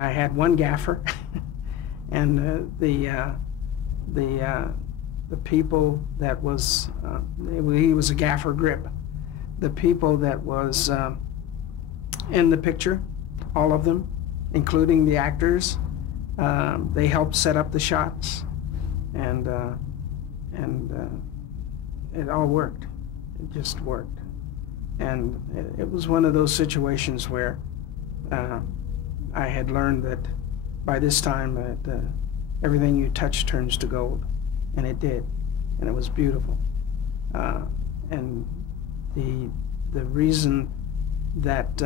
I had one gaffer, and the people that was he was a gaffer grip. The people that was in the picture, all of them, including the actors, they helped set up the shots, and it all worked. It just worked, and it was one of those situations where I had learned that by this time that everything you touch turns to gold, and it did, and it was beautiful. And the reason that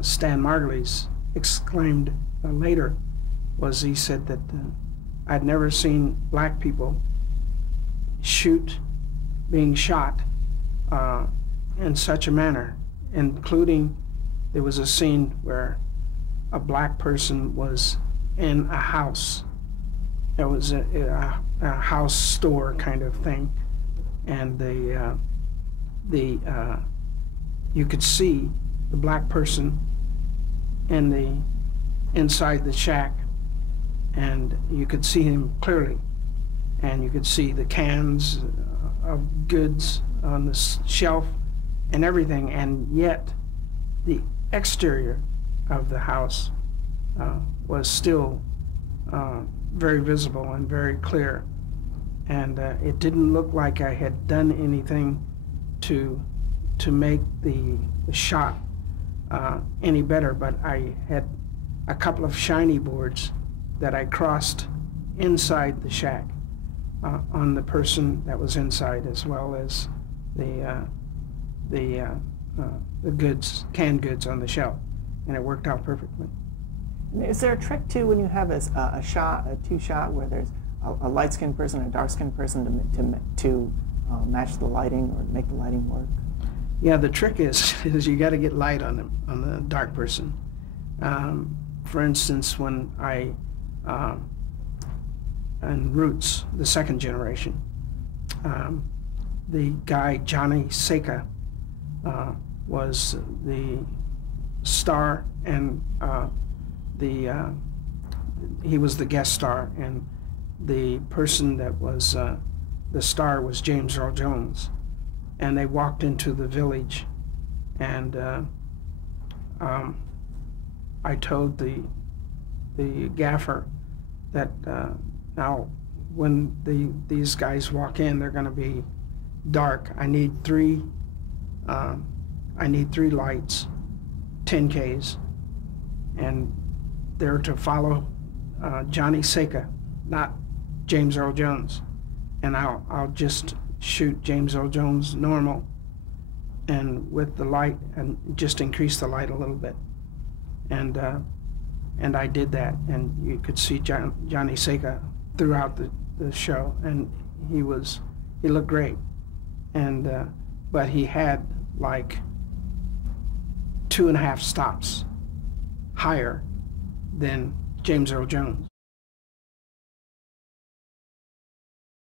Stan Margulies exclaimed later was he said that I'd never seen black people being shot in such a manner, including there was a scene where a black person was in a house. It was a house store kind of thing, and you could see the black person inside the shack, and you could see him clearly, and you could see the cans of goods on the shelf and everything, and yet the exterior of the house was still very visible and very clear, and it didn't look like I had done anything to make the shot any better, but I had a couple of shiny boards that I crossed inside the shack on the person that was inside, as well as the goods, canned goods on the shelf, and it worked out perfectly. Is there a trick too when you have a two-shot where there's a light-skinned person and a dark-skinned person to match the lighting or make the lighting work? Yeah, the trick is you got to get light on the dark person. For instance, when in Roots, the second generation, the guy Johnny Seika was the star, and he was the guest star, and the person that was the star was James Earl Jones. And they walked into the village, and I told the gaffer that now when these guys walk in, they're going to be dark. I need three lights, 10Ks, and they're to follow Johnny Seika, not James Earl Jones. And I'll just shoot James Earl Jones normal, and with the light, and just increase the light a little bit. And I did that, and you could see Johnny Seika throughout the show, and he looked great. And but he had like 2.5 stops higher than James Earl Jones.